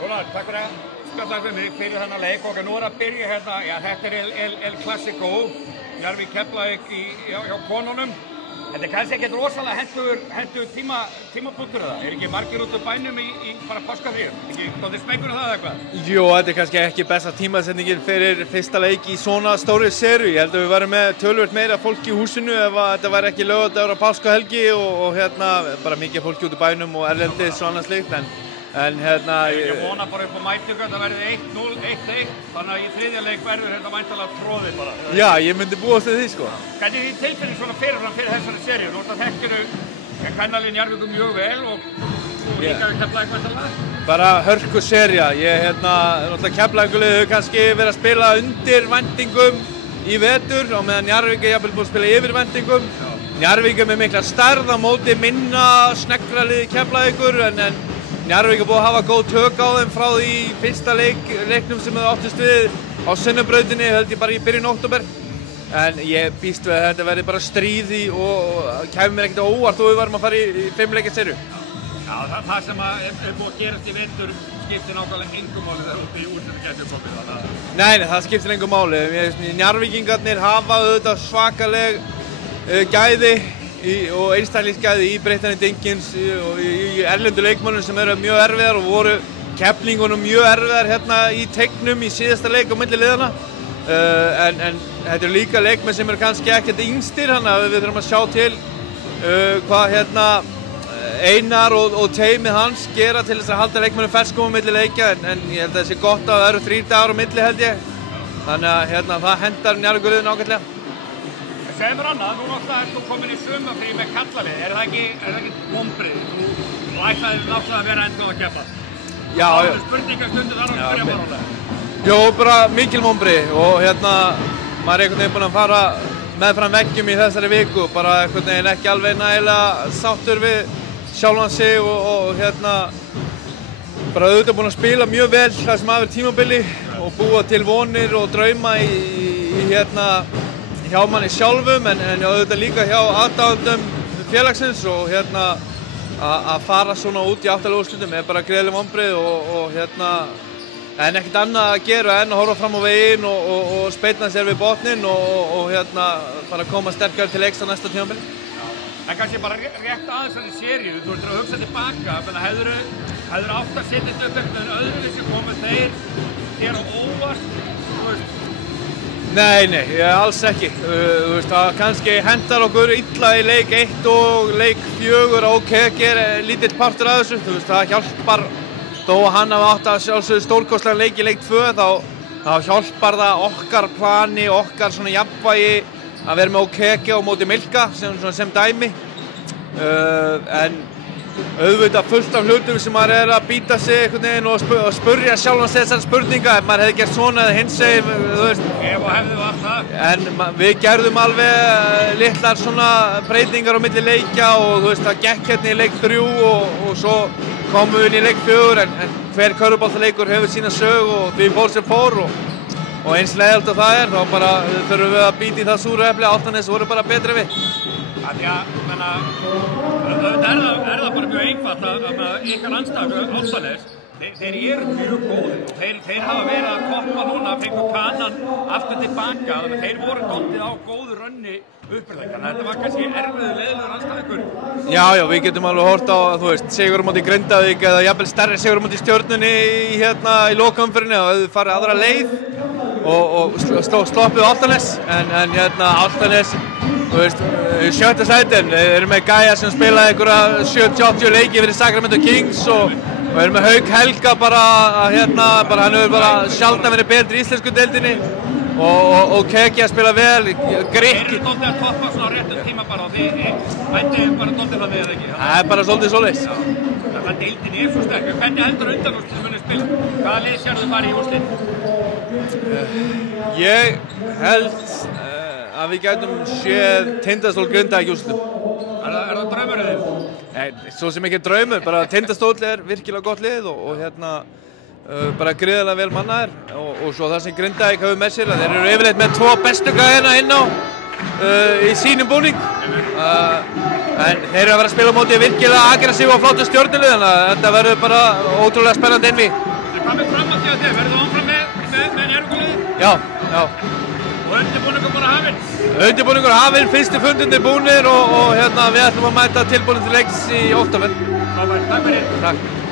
Róland, takk fyrir að spjalla við mig fyrir þennan leik og nú að byrja hérna, já þetta El Clasico, Njarðvík Keflavík hjá konunum. Þetta kannski ekkert rosalega hentur tímapunktur það, ekki margir út úr bænum í bara páskafríum, ekki dálítið spengur það eitthvað? Jú, þetta kannski ekki besta tímasetningin fyrir fyrsta leik í svona stóri seríu. Ég held að við varum með töluvert meira fólk í húsinu ef þetta væri ekki laugardagur á páskahelgi og hérna bara mikið fólki út úr bænum og erlendis og annað slíkt en hérna... Ég vona bara upp á mætingu að það verði 1-0, 1-1, þannig að í þriðja leik verður þetta væntanlega tróðið bara. Já, ég myndi búast við því sko. Hvernig er þín tilfinning svona fyrirfram fyrir þessari seríu? Nú þekkirðu kvennalið Njarðvíkur mjög vel og líka við Keflavík væntanlega? Bara hörku sería. Náttúrulega Keflavíkurliðið hefur kannski verið að spila undir væntingum í vetur og meðan Njarðvík er jafnvel búið að spila yfir væntingum. Njarðvík er með mikla stærð á móti minna sneggri liði Keflavíkur en Njarðvík er búið að hafa góð tök á þeim frá því fyrsta leiknum sem þau áttust við á Sunnubrautinni, held ég bara í byrjun október. En ég býst við að þetta verði bara stríði og kæmi mér ekkert á óvart og við varum að fara í 5 leikja seríu. Já, það sem er búið að gerast í vetur skiptir nákvæmlega engu máli þegar út í úrslitakeppni komið, þannig að... Nei, það skiptir engu máli. Njarðvíkingarnir hafa auðvitað svakaleg gæði og einstaklingsgæði í Breittani Dingins og í erlendu leikmönnum sem eru mjög erfiðar og voru Keflingunum mjög erfiðar hérna í teignum í síðasta leik á milli liðana. En þetta eru líka leikmenn sem eru kannski ekkert yngstir, þannig að við þurfum að sjá til hvað Einar og teymið hans gera til þess að halda leikmennum ferskum á milli leikja en ég held að það sé gott að það eru 3 dagar á milli held ég. Þannig að það hendar Njarðvíkurliðinu ágætlega. Segðu mér annað, nú náttúrulega ert þú komin í sumarfrí með kallalið, er það ekki vonbrigði? Þú ætlaðir náttúrulega að vera ennþá að keppa. Já. Það eru spurningastundir þar á að byrja bara. Jó, bara mikil vonbrigði og maður er einhvern veginn búinn að fara meðfram veggjum í þessari viku, bara einhvern veginn ekki alveg nægilega sáttur við sjálfan sig og bara auðvitað búinn að spila mjög vel það sem af tímabili og búa til vonir og drauma hjá manni sjálfum en auðvitað líka hjá aðdáendum félagsins og að fara svona út í 8. úrslitum er bara greiðleg vonbrigði en ekkert annað að gera en að horfa fram á veginn og speinna sér við botninn og bara koma sterkari til leiks á næsta tímabili. En kannski bara rétt aðeins þessari seríu, þú ert að hugsa tilbaka, hefðirðu átt að setja upp eitthvað öðruvísi komið þér á óvart, þú veist? Nei, alls ekki. Kannski hendar okkur illa í leik 1 og leik 4 og KG lítill partur af þessu. Það hjálpar, þó að hann hafi átt að sjálfsögðu stórkostlegan leik í leik 2, þá hjálpar það okkar plani, okkar svona jafnvægi að vera með KG á móti Milka sem dæmi. En auðvitað fullt af hlutum sem maður er að býta sig einhvern veginn og spurja sjálfan sig þessar spurninga ef maður hefði gert svona eða hinsegin, þú veist. Ef og hefði var það. En við gerðum alveg litlar svona breytingar á milli leikja og þú veist það gekk hérna í leik 3 og svo komum við inn í leik 4 en hver körfuboltaleikur hefur sína sög og því fór sem fór og eins leiðilegt og það þá bara þurfum við að býta í það súra epli að Álftanes voru bara betri við. Því að, auðvitað er það bara mjög einfalt að ykkar andstæður, Álftanes, þeir eru mjög góðir og þeir hafa verið að koppa núna, fengu kanan aftur tilbaka, þannig að þeir voru dálítið á góðu rönni uppbyrðleikana. Þetta var kannski erfiður leiðilegur andstæður. Já, við getum alveg hort á, þú veist, sigur á móti Grindavík eða jafnvel stærri sigur á móti Stjörnunni í lokaumferðinni og þau farið aðra leið og sloppuðu Álftanes en Álftanes þú veist, 7. sætin, þeir eru með gæja sem spilaði einhverja 70-80 leiki fyrir Sacramento Kings og eru með Hauk Helga bara hann hefur bara sjaldan verið betri í íslensku deildinni og KG að spila vel, Grikki. Þeir eru dálítið að toppa svona á réttum tíma bara og þið vænti bara dálítið það eða ekki? Það er bara svolítið svoleiðis. Þannig að deildin er svo sterk. Hvernig heldur undanúrslit munu spila? Hvaða lið sérðu fara í úrslit? Ég held að við gætum séð Tindastól Grindavík í úrslitum. Er það draumur eða? Nei, svo sem ekki draumur, bara Tindastóll er virkilega gott lið og bara gríðarlega vel mannaðir og svo það sem Grindavík hefur með sér að þeir eru yfirleitt með 2 bestu gæðina inn á í sínum búning en þeir eru að vera að spila á móti virkilega aggressív og flottu Stjörnulið þannig að þetta verður bara ótrúlega spennandi einvígi. Hvað með framhaldið á þér? Verður þú áfram með Njarðvíkurliðið? Já. Og undirbúningur bara hafinn? Undirbúningur hafinn, fyrstu fundinni búnir og við ætlum að mæta tilbúin til leiks í október. Frábært, takk fyrir. Takk.